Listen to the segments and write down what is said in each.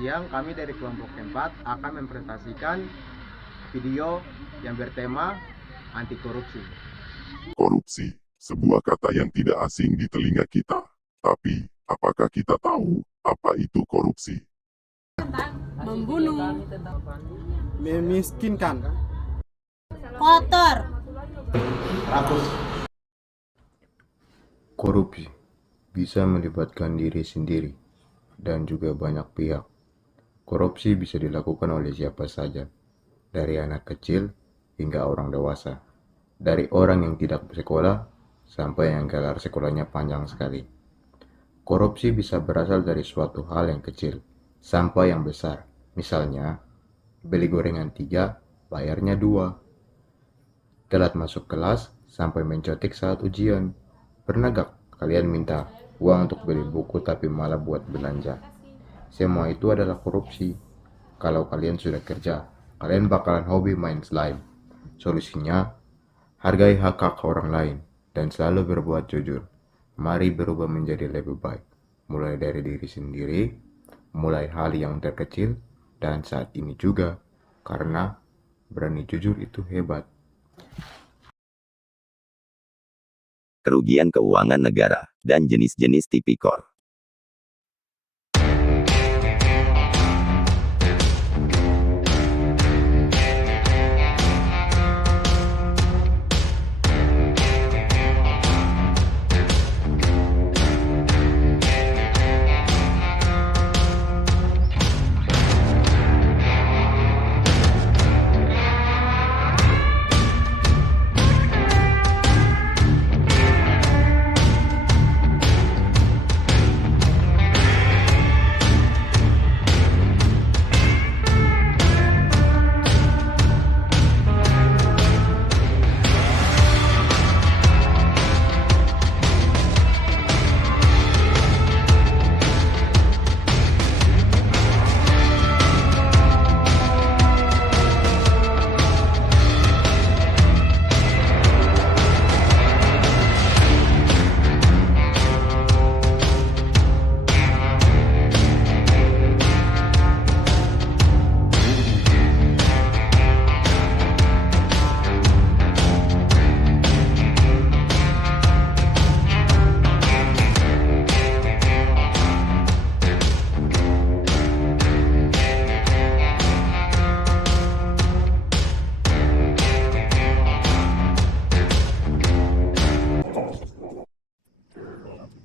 siang kami dari kelompok 4 akan mempresentasikan video yang bertema anti korupsi. Korupsi, sebuah kata yang tidak asing di telinga kita. Tapi, apakah kita tahu apa itu korupsi? Membunuh, memiskinkan, kotor, Rakus. Korupsi bisa melibatkan diri sendiri dan juga banyak pihak. Korupsi bisa dilakukan oleh siapa saja, dari anak kecil hingga orang dewasa, dari orang yang tidak bersekolah sampai yang gelar sekolahnya panjang sekali. Korupsi bisa berasal dari suatu hal yang kecil sampai yang besar. Misalnya, beli gorengan 3, bayarnya 2. Telat masuk kelas sampai mencotik saat ujian. Pernah gak kalian minta uang untuk beli buku tapi malah buat belanja? Semua itu adalah korupsi. Kalau kalian sudah kerja, kalian bakalan hobi main slime. Solusinya, hargai hak-hak orang lain dan selalu berbuat jujur. Mari berubah menjadi lebih baik. Mulai dari diri sendiri, mulai hal yang terkecil, dan saat ini juga, karena berani jujur itu hebat. Kerugian keuangan negara, dan jenis-jenis tipikor.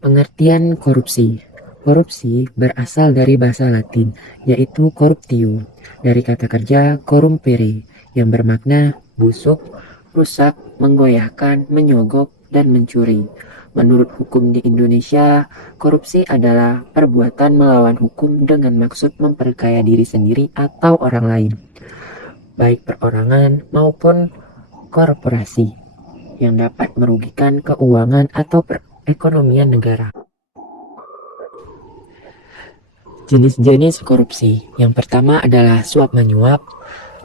Pengertian korupsi. Korupsi berasal dari bahasa Latin, yaitu corruptio, dari kata kerja corrumpere, yang bermakna busuk, rusak, menggoyahkan, menyogok, dan mencuri. Menurut hukum di Indonesia, korupsi adalah perbuatan melawan hukum dengan maksud memperkaya diri sendiri atau orang lain, baik perorangan maupun korporasi, yang dapat merugikan keuangan atau perekonomian negara. Jenis-jenis korupsi. Yang pertama adalah suap menyuap,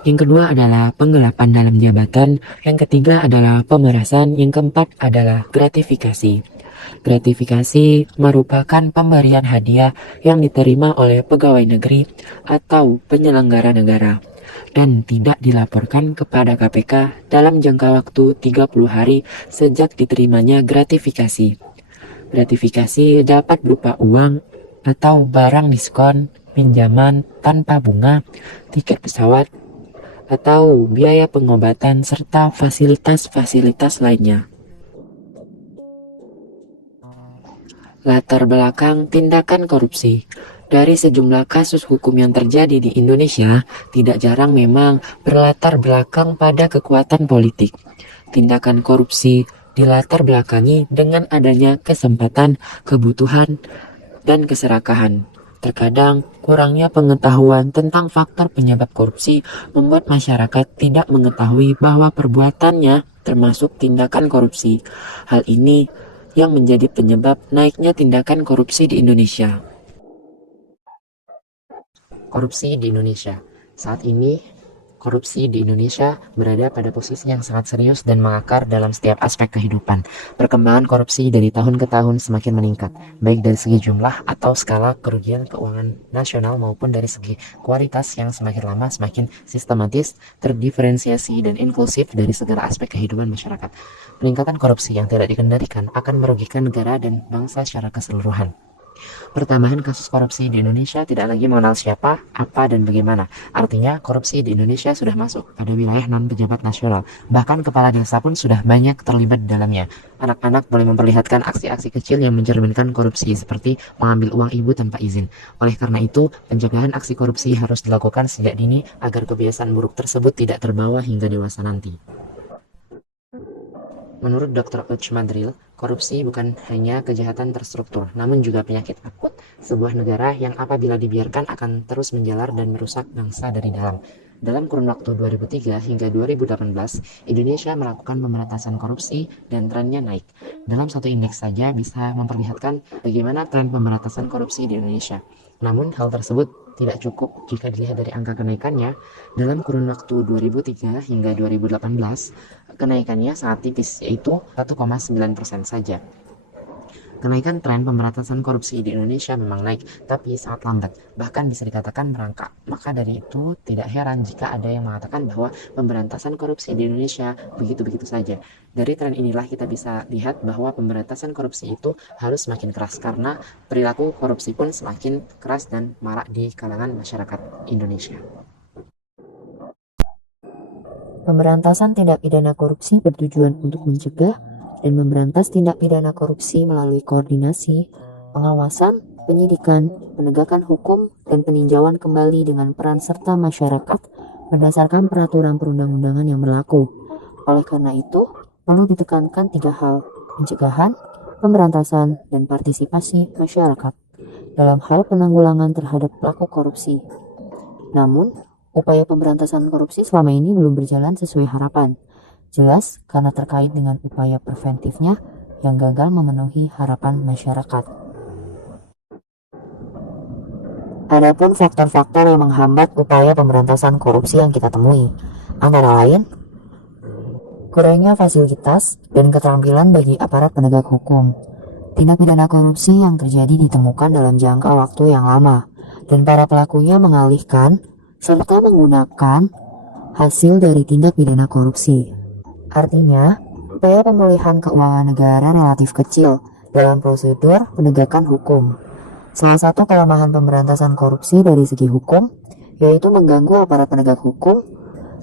yang kedua adalah penggelapan dalam jabatan, yang ketiga adalah pemerasan, yang keempat adalah gratifikasi. Gratifikasi merupakan pemberian hadiah yang diterima oleh pegawai negeri atau penyelenggara negara dan tidak dilaporkan kepada KPK dalam jangka waktu 30 hari sejak diterimanya gratifikasi. Gratifikasi dapat berupa uang atau barang diskon, pinjaman tanpa bunga, tiket pesawat, atau biaya pengobatan serta fasilitas-fasilitas lainnya. Latar belakang tindakan korupsi. Dari sejumlah kasus hukum yang terjadi di Indonesia, tidak jarang memang berlatar belakang pada kekuatan politik. Tindakan korupsi dilatar belakangi dengan adanya kesempatan, kebutuhan, dan keserakahan. Terkadang, kurangnya pengetahuan tentang faktor penyebab korupsi membuat masyarakat tidak mengetahui bahwa perbuatannya termasuk tindakan korupsi. Hal ini yang menjadi penyebab naiknya tindakan korupsi di Indonesia. Korupsi di Indonesia. Saat ini, korupsi di Indonesia berada pada posisi yang sangat serius dan mengakar dalam setiap aspek kehidupan. Perkembangan korupsi dari tahun ke tahun semakin meningkat, baik dari segi jumlah atau skala kerugian keuangan nasional maupun dari segi kualitas yang semakin lama semakin sistematis, terdiferensiasi, dan inklusif dari segala aspek kehidupan masyarakat. Peningkatan korupsi yang tidak dikendalikan akan merugikan negara dan bangsa secara keseluruhan. Pertambahan kasus korupsi di Indonesia tidak lagi mengenal siapa, apa, dan bagaimana. Artinya, korupsi di Indonesia sudah masuk pada wilayah non-pejabat nasional. Bahkan kepala desa pun sudah banyak terlibat di dalamnya. Anak-anak boleh memperlihatkan aksi-aksi kecil yang mencerminkan korupsi, seperti mengambil uang ibu tanpa izin. Oleh karena itu, pencegahan aksi korupsi harus dilakukan sejak dini agar kebiasaan buruk tersebut tidak terbawa hingga dewasa nanti. Menurut Dr. Uch Madril, korupsi bukan hanya kejahatan terstruktur, namun juga penyakit akut sebuah negara yang apabila dibiarkan akan terus menjalar dan merusak bangsa dari dalam. Dalam kurun waktu 2003 hingga 2018, Indonesia melakukan pemberantasan korupsi dan trennya naik. Dalam satu indeks saja bisa memperlihatkan bagaimana tren pemberantasan korupsi di Indonesia. Namun hal tersebut tidak cukup jika dilihat dari angka kenaikannya. Dalam kurun waktu 2003 hingga 2018, kenaikannya sangat tipis, yaitu 1,9% saja. Kenaikan tren pemberantasan korupsi di Indonesia memang naik, tapi sangat lambat, bahkan bisa dikatakan merangkak. Maka dari itu, tidak heran jika ada yang mengatakan bahwa pemberantasan korupsi di Indonesia begitu-begitu saja. Dari tren inilah kita bisa lihat bahwa pemberantasan korupsi itu harus semakin keras, karena perilaku korupsi pun semakin keras dan marak di kalangan masyarakat Indonesia. Pemberantasan tindak pidana korupsi bertujuan untuk mencegah dan memberantas tindak pidana korupsi melalui koordinasi, pengawasan, penyidikan, penegakan hukum, dan peninjauan kembali dengan peran serta masyarakat berdasarkan peraturan perundang-undangan yang berlaku. Oleh karena itu, perlu ditekankan 3 hal: pencegahan, pemberantasan, dan partisipasi masyarakat dalam hal penanggulangan terhadap pelaku korupsi. Namun, upaya pemberantasan korupsi selama ini belum berjalan sesuai harapan. Jelas karena terkait dengan upaya preventifnya yang gagal memenuhi harapan masyarakat. Adapun faktor-faktor yang menghambat upaya pemberantasan korupsi yang kita temui, antara lain kurangnya fasilitas dan keterampilan bagi aparat penegak hukum. Tindak pidana korupsi yang terjadi ditemukan dalam jangka waktu yang lama, dan para pelakunya mengalihkan serta menggunakan hasil dari tindak pidana korupsi. Artinya, upaya pemulihan keuangan negara relatif kecil dalam prosedur penegakan hukum. Salah satu kelemahan pemberantasan korupsi dari segi hukum, yaitu mengganggu aparat penegak hukum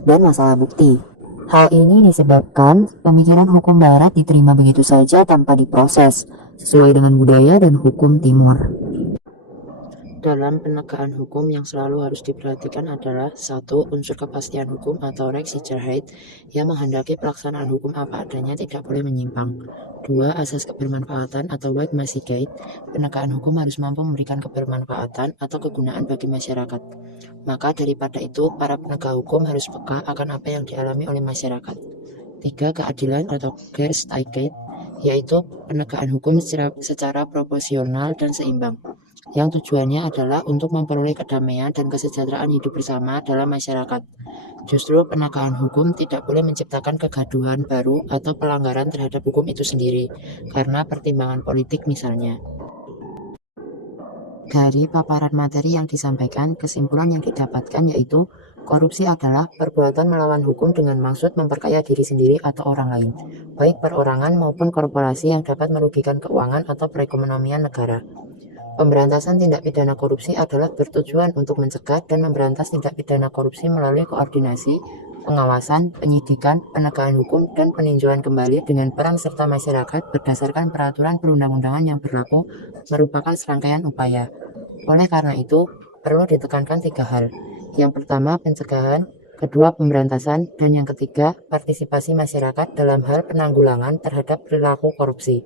dan masalah bukti. Hal ini disebabkan pemikiran hukum barat diterima begitu saja tanpa diproses, sesuai dengan budaya dan hukum timur. Dalam penegakan hukum yang selalu harus diperhatikan adalah 1. Unsur kepastian hukum atau Rechtssicherheit yang menghendaki pelaksanaan hukum apa adanya tidak boleh menyimpang. 2. Asas kebermanfaatan atau Rechtmäßigkeit. Penegakan hukum harus mampu memberikan kebermanfaatan atau kegunaan bagi masyarakat. Maka daripada itu, para penegak hukum harus peka akan apa yang dialami oleh masyarakat. 3. Keadilan atau Gerechtigkeit, yaitu penegakan hukum secara proporsional dan seimbang, yang tujuannya adalah untuk memperoleh kedamaian dan kesejahteraan hidup bersama dalam masyarakat. Justru penegakan hukum tidak boleh menciptakan kegaduhan baru atau pelanggaran terhadap hukum itu sendiri, karena pertimbangan politik misalnya. Dari paparan materi yang disampaikan, kesimpulan yang didapatkan yaitu korupsi adalah perbuatan melawan hukum dengan maksud memperkaya diri sendiri atau orang lain, baik perorangan maupun korporasi yang dapat merugikan keuangan atau perekonomian negara. Pemberantasan tindak pidana korupsi adalah bertujuan untuk mencegah dan memberantas tindak pidana korupsi melalui koordinasi, pengawasan, penyidikan, penegakan hukum, dan peninjauan kembali dengan peran serta masyarakat berdasarkan peraturan perundang-undangan yang berlaku merupakan serangkaian upaya. Oleh karena itu, perlu ditekankan 3 hal. Yang pertama, pencegahan, kedua, pemberantasan, dan yang ketiga, partisipasi masyarakat dalam hal penanggulangan terhadap perilaku korupsi.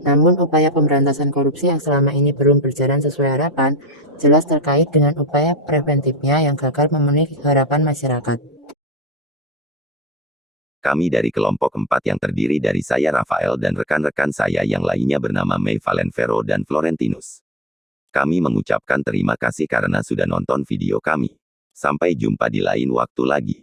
Namun upaya pemberantasan korupsi yang selama ini belum berjalan sesuai harapan, jelas terkait dengan upaya preventifnya yang gagal memenuhi harapan masyarakat. Kami dari kelompok 4 yang terdiri dari saya Rafael dan rekan-rekan saya yang lainnya bernama May Valenvero dan Florentinus. Kami mengucapkan terima kasih karena sudah nonton video kami. Sampai jumpa di lain waktu lagi.